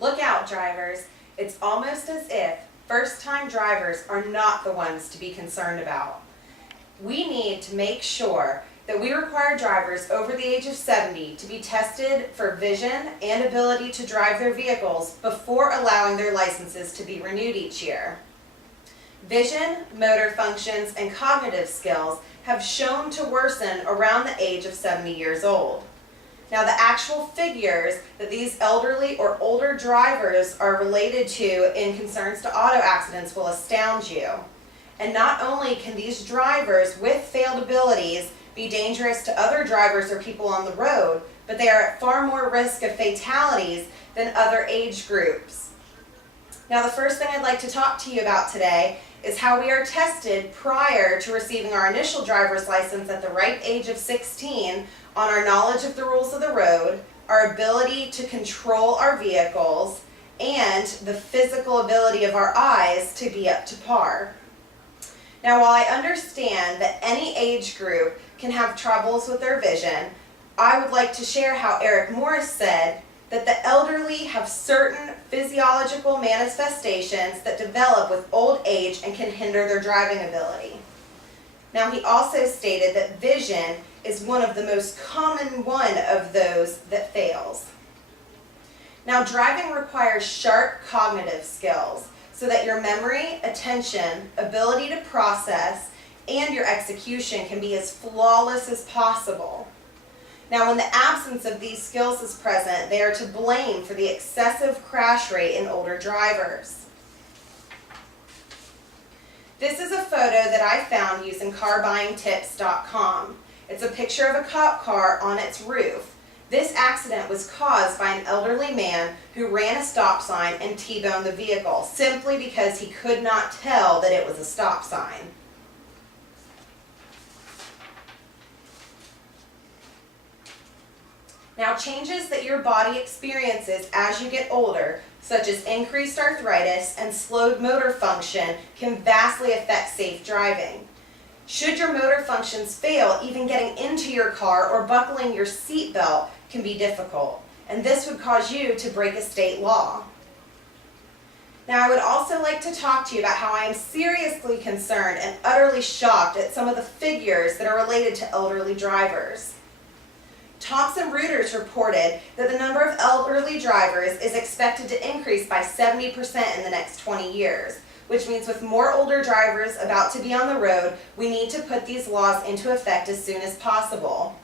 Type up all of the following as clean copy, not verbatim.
Look out, drivers. It's almost as if first-time drivers are not the ones to be concerned about. We need to make sure that we require drivers over the age of 70 to be tested for vision and ability to drive their vehicles before allowing their licenses to be renewed each year. Vision, motor functions, and cognitive skills have shown to worsen around the age of 70 years old. Now, the actual figures that these elderly or older drivers are related to in concerns to auto accidents will astound you. And not only can these drivers with failed abilities be dangerous to other drivers or people on the road, but they are at far more risk of fatalities than other age groups. Now, the first thing I'd like to talk to you about today is how we are tested prior to receiving our initial driver's license at the right age of 16 on our knowledge of the rules of the road, our ability to control our vehicles, and the physical ability of our eyes to be up to par. Now, while I understand that any age group can have troubles with their vision, I would like to share how Eric Morris said that the elderly have certain physiological manifestations that develop with old age and can hinder their driving ability. Now, he also stated that vision is one of the most common one of those that fails. Now, driving requires sharp cognitive skills so that your memory, attention, ability to process, and your execution can be as flawless as possible. Now, when the absence of these skills is present, they are to blame for the excessive crash rate in older drivers. This is a photo that I found using carbuyingtips.com. It's a picture of a cop car on its roof. This accident was caused by an elderly man who ran a stop sign and T-boned the vehicle simply because he could not tell that it was a stop sign. Now, changes that your body experiences as you get older, such as increased arthritis and slowed motor function, can vastly affect safe driving. Should your motor functions fail, even getting into your car or buckling your seatbelt can be difficult, and this would cause you to break a state law. Now, I would also like to talk to you about how I am seriously concerned and utterly shocked at some of the figures that are related to elderly drivers. Thomson Reuters reported that the number of elderly drivers is expected to increase by 70% in the next 20 years, which means with more older drivers about to be on the road, we need to put these laws into effect as soon as possible.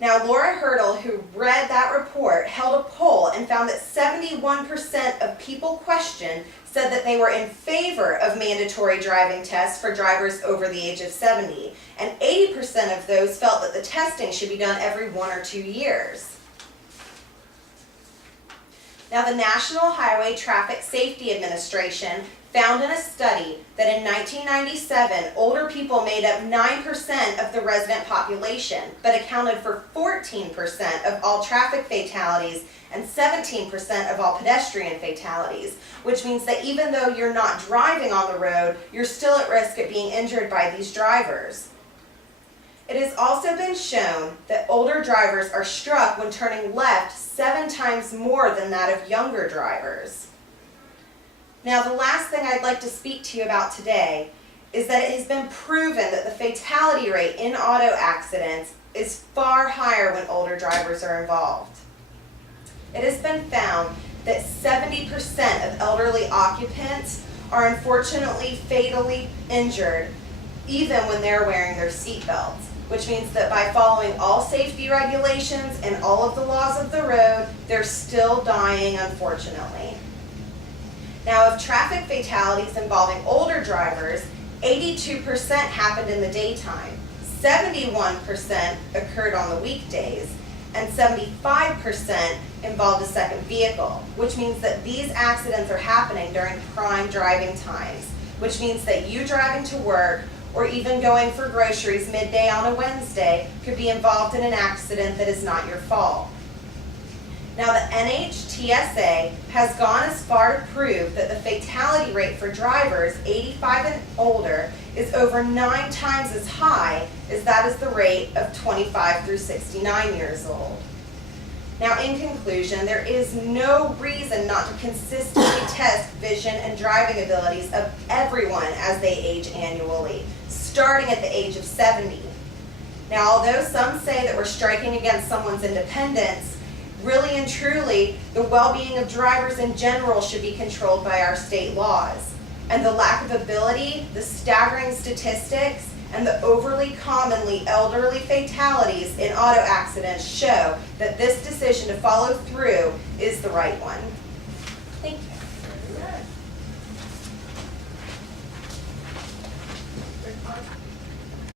Now, Laura Hurdle, who read that report, held a poll and found that 71% of people questioned said that they were in favor of mandatory driving tests for drivers over the age of 70, and 80% of those felt that the testing should be done every 1 or 2 years. Now, the National Highway Traffic Safety Administration found in a study that in 1997, older people made up 9% of the resident population, but accounted for 14% of all traffic fatalities and 17% of all pedestrian fatalities, which means that even though you're not driving on the road, you're still at risk of being injured by these drivers. It has also been shown that older drivers are struck when turning left 7 times more than that of younger drivers. Now, the last thing I'd like to speak to you about today is that it has been proven that the fatality rate in auto accidents is far higher when older drivers are involved. It has been found that 70% of elderly occupants are unfortunately fatally injured even when they're wearing their seatbelts, which means that by following all safety regulations and all of the laws of the road, they're still dying, unfortunately. Now, of traffic fatalities involving older drivers, 82% happened in the daytime, 71% occurred on the weekdays, and 75% involved a second vehicle, which means that these accidents are happening during prime driving times, which means that you driving to work or even going for groceries midday on a Wednesday could be involved in an accident that is not your fault. Now, the NHTSA has gone as far to prove that the fatality rate for drivers 85 and older is over 9 times as high as that is the rate of 25 through 69 years old. Now, in conclusion, there is no reason not to consistently test vision and driving abilities of everyone as they age annually, starting at the age of 70. Now, although some say that we're striking against someone's independence, really and truly, the well-being of drivers in general should be controlled by our state laws. And the lack of ability, the staggering statistics, and the overly commonly elderly fatalities in auto accidents show that this decision to follow through is the right one. Thank you.